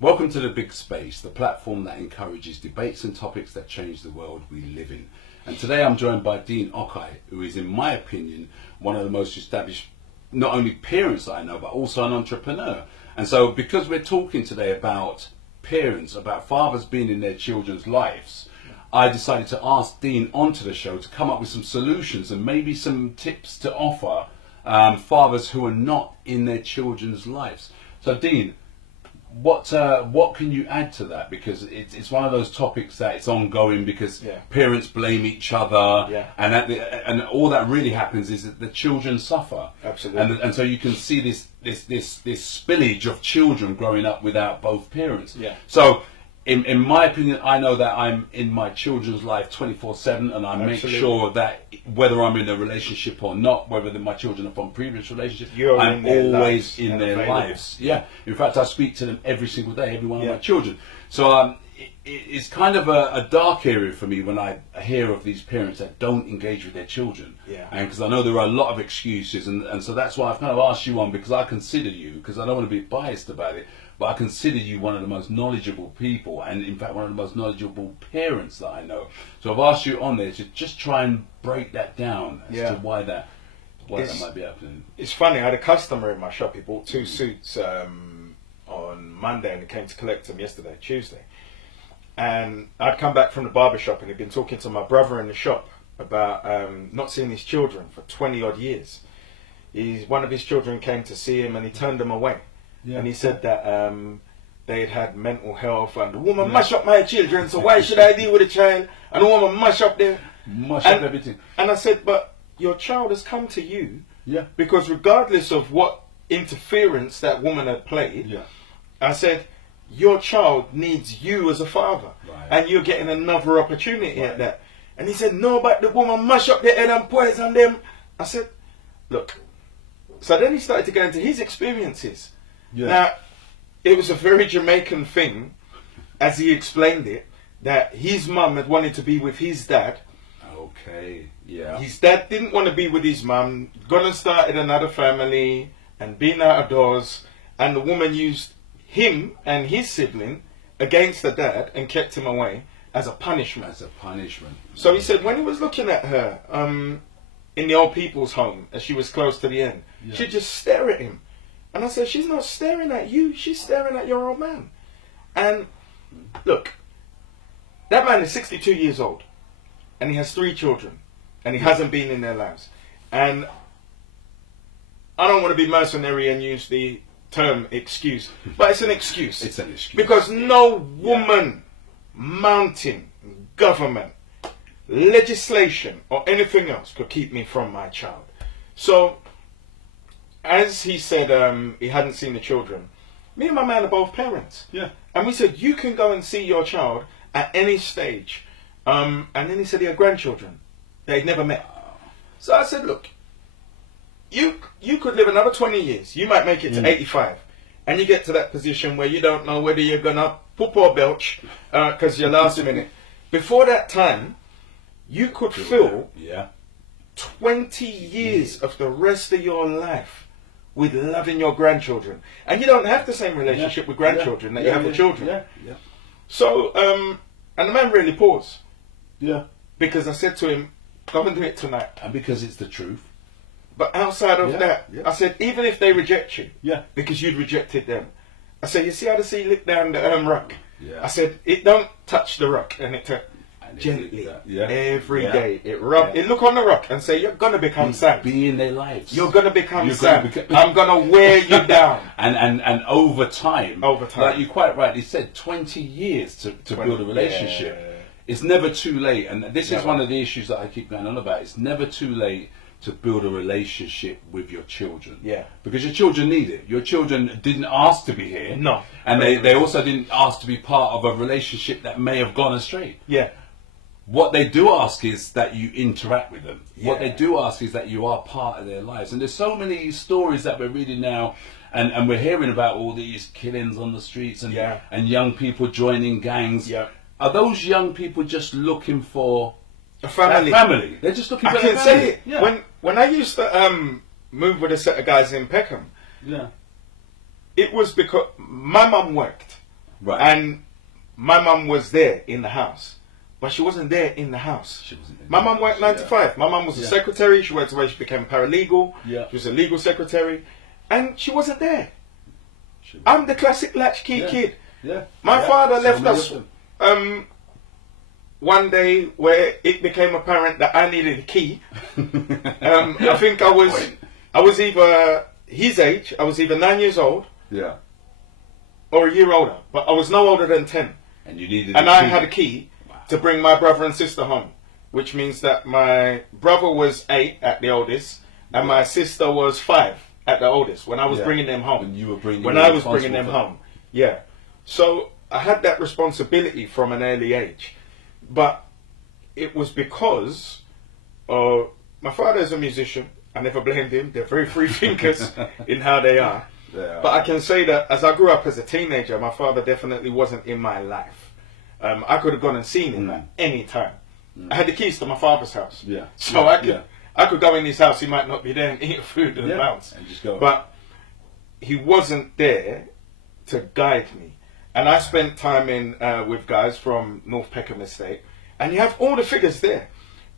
Welcome to The Big Space, the platform that encourages debates and topics that change the world we live in. And today I'm joined by Dean Okai, who is, in my opinion, one of the most established, not only parents that I know, but also an entrepreneur. And so because we're talking today about parents, about fathers being in their children's lives, I decided to ask Dean onto the show to come up with some solutions and maybe some tips to offer fathers who are not in their children's lives. So Dean, what can you add to that? Because it's one of those topics that it's ongoing because parents blame each other, and all that really happens is that the children suffer. Absolutely. And so you can see this spillage of children growing up without both parents. Yeah. So in my opinion, I know that I'm in my children's life 24/7, and I make sure that whether I'm in a relationship or not, whether my children are from previous relationships, I'm always in their lives. Yeah. In fact, I speak to them every single day, every one of my children. So it's kind of a dark area for me when I hear of these parents that don't engage with their children. Yeah. And because I know there are a lot of excuses, and so that's why I've kind of asked you on, because I consider you, because I don't want to be biased about it, but I consider you one of the most knowledgeable people, and in fact one of the most knowledgeable parents that I know. So I've asked you on there to just try and break that down as to why that might be happening. It's funny, I had a customer in my shop. He bought two suits on Monday and he came to collect them yesterday, Tuesday. And I'd come back from the barber shop and he'd been talking to my brother in the shop about not seeing his children for 20 odd years. One of his children came to see him and he turned them away. Yeah. And he said that they'd had mental health, and the woman mash up my children, so why should I deal with a child? And the woman mash up everything. And I said, but your child has come to you, because regardless of what interference that woman had played, I said, your child needs you as a father, and you're getting another opportunity at that. And he said, no, but the woman mash up their head and poison them. I said, look. So then he started to go into his experiences. Yeah. Now, it was a very Jamaican thing, as he explained it, that his mum had wanted to be with his dad. Okay, yeah. His dad didn't want to be with his mum, gone and started another family, and been out of doors, and the woman used him and his sibling against the dad and kept him away as a punishment. So he said when he was looking at her in the old people's home, as she was close to the end, she'd just stare at him. And I said, she's not staring at you, she's staring at your old man. And look, that man is 62 years old and he has 3 children and he hasn't been in their lives. And I don't want to be mercenary and use the term excuse, but it's an excuse. It's an excuse. Because no woman, mountain, government, legislation or anything else could keep me from my child. So as he said, he hadn't seen the children. Me and my man are both parents. Yeah. And we said, you can go and see your child at any stage. And then he said he had grandchildren they'd never met. So I said, look, you could live another 20 years. You might make it to 85. And you get to that position where you don't know whether you're going to poop or belch because you're last minute. Before that time, you could fill 20 years of the rest of your life with loving your grandchildren. And you don't have the same relationship with grandchildren that you have with children. So, and the man really paused. Yeah. Because I said to him, come and do it tonight. And because it's the truth. But outside of that, I said, even if they reject you, because you'd rejected them, I said, you see how the sea lick down the rock? Yeah. I said, it don't touch the rock. And it gently, every day, it rub, it look on the rock and say, you're going to become sand. Be in their lives. You're going to become sand. I'm going to wear you down. And over time, like you quite rightly said, 20 years to build a relationship. Yeah. It's never too late. And this is one of the issues that I keep going on about. It's never too late to build a relationship with your children. Yeah. Because your children need it. Your children didn't ask to be here. No. And they also didn't ask to be part of a relationship that may have gone astray. Yeah. What they do ask is that you interact with them. Yeah. What they do ask is that you are part of their lives. And there's so many stories that we're reading now, and we're hearing about all these killings on the streets and young people joining gangs. Yeah. Are those young people just looking for a family? They're just looking for a family. I can say it. Yeah. When I used to move with a set of guys in Peckham, it was because my mum worked. Right. And my mum was there in the house, but she wasn't there in the house. She wasn't in My the mum house, worked 9 to 5. My mum was a secretary. She worked away. She became paralegal. Yeah. She was a legal secretary, and she wasn't there. She- I'm the classic latchkey Yeah. kid. Yeah. My Yeah. father So left many us of them. one day where it became apparent that I needed a key. I think I was either his age. I was either 9 years old Yeah. or a year older, but I was no older than 10. And you needed. And a I key. had a key Wow. to bring my brother and sister home, which means that my brother was 8 at the oldest, and my sister was 5 at the oldest when I was Yeah. bringing them home. When you were bringing. When you I were was bringing them responsible home. Yeah. So I had that responsibility from an early age. But it was because my father is a musician. I never blamed him. They're very free thinkers in how they are. Yeah. But I can say that as I grew up as a teenager, my father definitely wasn't in my life. I could have gone and seen him at any time. I had the keys to my father's house. Yeah. So Yeah. I could go in his house. He might not be there and eat food and Yeah. bounce. And just go. But he wasn't there to guide me. And I spent time in with guys from North Peckham Estate, and you have all the figures there,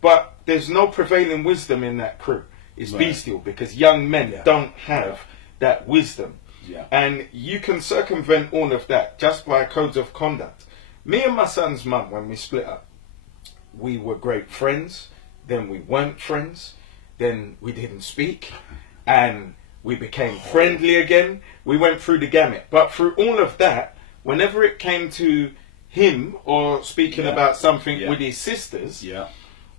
but there's no prevailing wisdom in that crew. It's Right. bestial because young men Yeah. don't have that wisdom. Yeah. And you can circumvent all of that just by codes of conduct. Me and my son's mum, when we split up, we were great friends, then we weren't friends, then we didn't speak, and we became friendly again. We went through the gamut. But through all of that, whenever it came to him or speaking Yeah. about something Yeah. with his sisters, Yeah.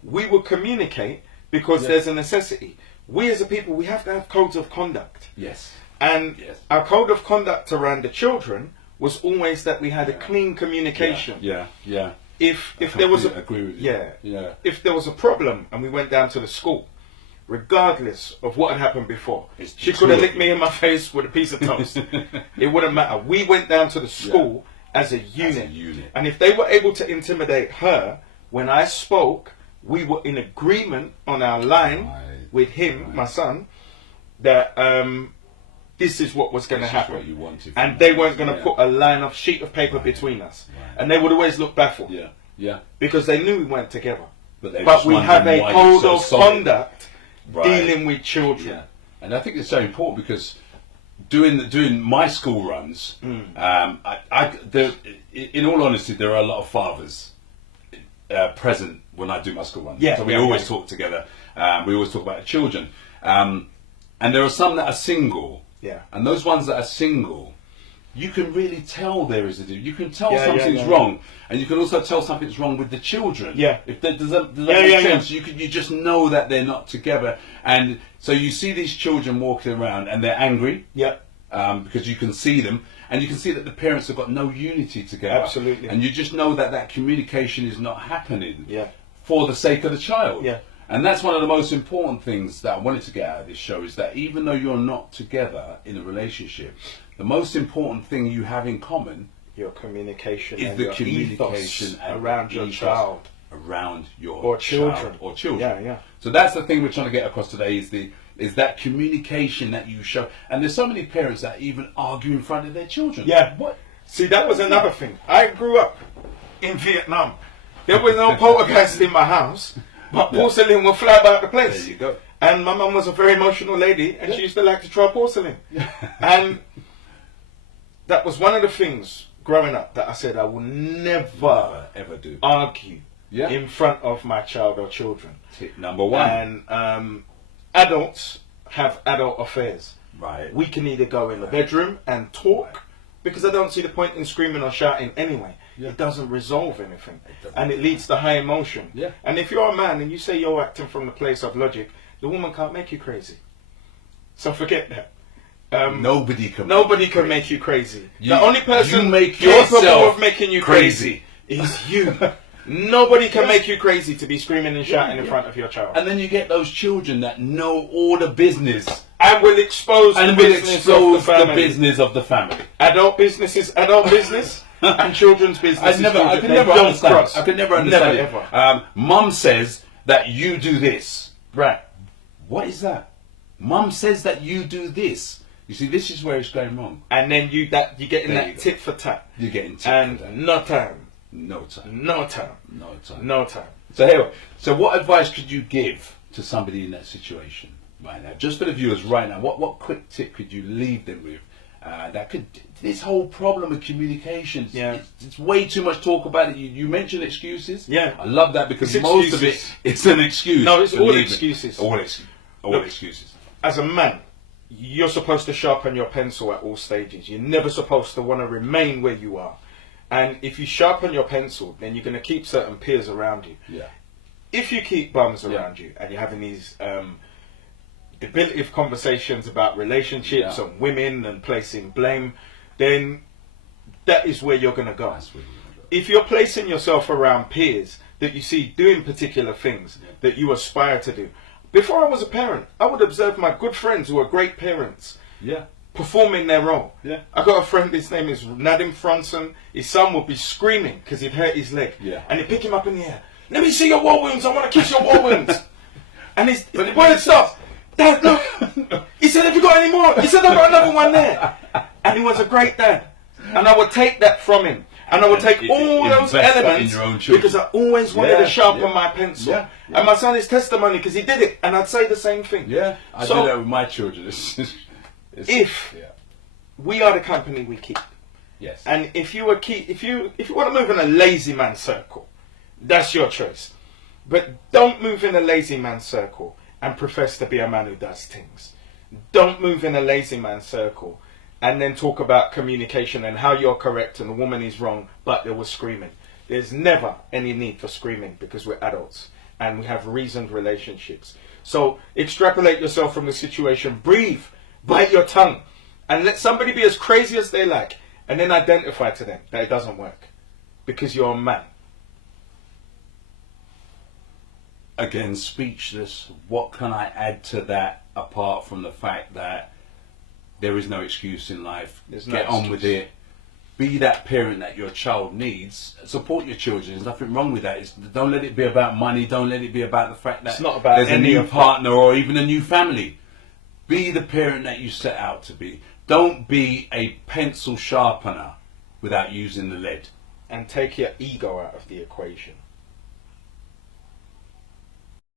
we would communicate because Yeah. there's a necessity. We as a people, we have to have codes of conduct. Yes. And Yes. our code of conduct around the children was always that we had a clean communication. Yeah. Yeah. If there was a agree with you. yeah, Yeah. if there was a problem and we went down to the school, regardless of what had happened before, It's she the could have two of licked me in my face with a piece of toast. It wouldn't matter. We went down to the school as a unit. unit. And if they were able to intimidate her, when I spoke, we were in agreement on our line Right. with him, Right. my son, that this is what was going to This is happen. what you wanted And from they us. weren't going to Yeah. put a line of sheet of paper Right. between us. Right. And they would always look baffled Yeah. Yeah. because they knew we weren't together. They But just we wondering have a why code you're so of solid. conduct Right. dealing with children. Yeah, and I think it's so important because doing my school runs, in all honesty, there are a lot of fathers present when I do my school runs. Yeah, so we yeah, always yeah. talk together. We always talk about the children, and there are some that are single. Yeah. And those ones that are single, you can really tell there is you can tell Yeah, something's yeah. wrong, and you can also tell something's wrong with the children. Yeah. If that does that Yeah, make yeah, sense? You just know that they're not together, and so you see these children walking around and they're angry Yeah. because you can see them, and you can see that the parents have got no unity together. Absolutely. And you just know that that communication is not happening. Yeah. For the sake of the child. Yeah. And that's one of the most important things that I wanted to get out of this show is that even though you're not together in a relationship, the most important thing you have in common Your communication is and the your communication ethos and around your ethos child. around your Or child children. or children. Yeah, yeah. So that's the thing we're trying to get across today is that communication that you show. And there's so many parents that even argue in front of their children. Yeah. What? See, that was another thing. I grew up in Vietnam. There was no poltergeist in my house, but porcelain would fly about the place. There you go. And my mum was a very emotional lady, and she used to like to try porcelain. And that was one of the things growing up that I said I will never Ever do. argue Yeah. in front of my child or children. Tip number one. And adults have adult affairs. Right. We can either go in the bedroom and talk, because I don't see the point in screaming or shouting anyway. Yeah. It doesn't resolve anything. doesn't. And it leads to high emotion. Yeah. And if you're a man and you say you're acting from the place of logic, the woman can't make you crazy. So forget that. Nobody can. Nobody can make you crazy. You- The only person you make capable yourself of making you crazy. crazy is you. Nobody can make you crazy to be screaming and shouting in front of your child. And then you get those children that know all the business And will expose and the will business expose of the family. business of the family. Adult business is adult business, and children's business I is could children. They never don't understand. cross. I could never understand Never, it. ever. Mum says that you do this. Right. What is that? Mum says that you do this. You see, this is where it's going wrong. And then you get in There you that go. tit for tat. You're getting tit And for tat. no time. No time. No time. No time. No time. So anyway, so what advice could you give to somebody in that situation right now? Just for the viewers right now, what quick tip could you leave them with? That could, this whole problem of communications, Yeah. it's way too much talk about it. You mentioned excuses. Yeah. I love that because It's most of it, excuses. it's an excuse. No, it's all believe me. excuses. All excuses. All Look, excuses. As a man, you're supposed to sharpen your pencil at all stages. You're never supposed to want to remain where you are. And if you sharpen your pencil, then you're going to keep certain peers around you. Yeah. If you keep bums around you and you're having these debilitative conversations about relationships Yeah. and women and placing blame, then that is where you're going to go. That's where you're gonna go. If you're placing yourself around peers that you see doing particular things that you aspire to do. Before I was a parent, I would observe my good friends who are great parents Yeah. performing their role. Yeah. I got a friend, his name is Nadim Franson. His son would be screaming because he'd hurt his leg. Yeah. And he'd pick him up in the air. Let me see your war wounds. I want to kiss your war wounds. And his word stops. Dad, look. He said, have you got any more? He said, I've got another one there. And he was a great dad. And I would take that from him. And I would take all those invest that in elements your own children. because I always wanted Yeah, to sharpen yeah. my pencil. Yeah, yeah. And my son is testimony because he did it. And I'd say the same thing. Yeah. I So- do that with my children. It's- If- yeah. We are the company we keep. Yes. And if you want to move in a lazy man circle, that's your choice. But don't move in a lazy man circle and profess to be a man who does things. Don't move in a lazy man circle and then talk about communication and how you're correct and the woman is wrong, but there was screaming. There's never any need for screaming because we're adults and we have reasoned relationships. So extrapolate yourself from the situation, breathe, bite your tongue, and let somebody be as crazy as they like, and then identify to them that it doesn't work because you're a man. Again, speechless. What can I add to that apart from the fact that there is no excuse in life? There's no Get on with excuse. it. Be that parent that your child needs. Support your children. There's nothing wrong with that. Don't let it be about money. Don't let it be about the fact that It's not about there's a any new of that. partner or even a new family. Be the parent that you set out to be. Don't be a pencil sharpener without using the lead. And take your ego out of the equation.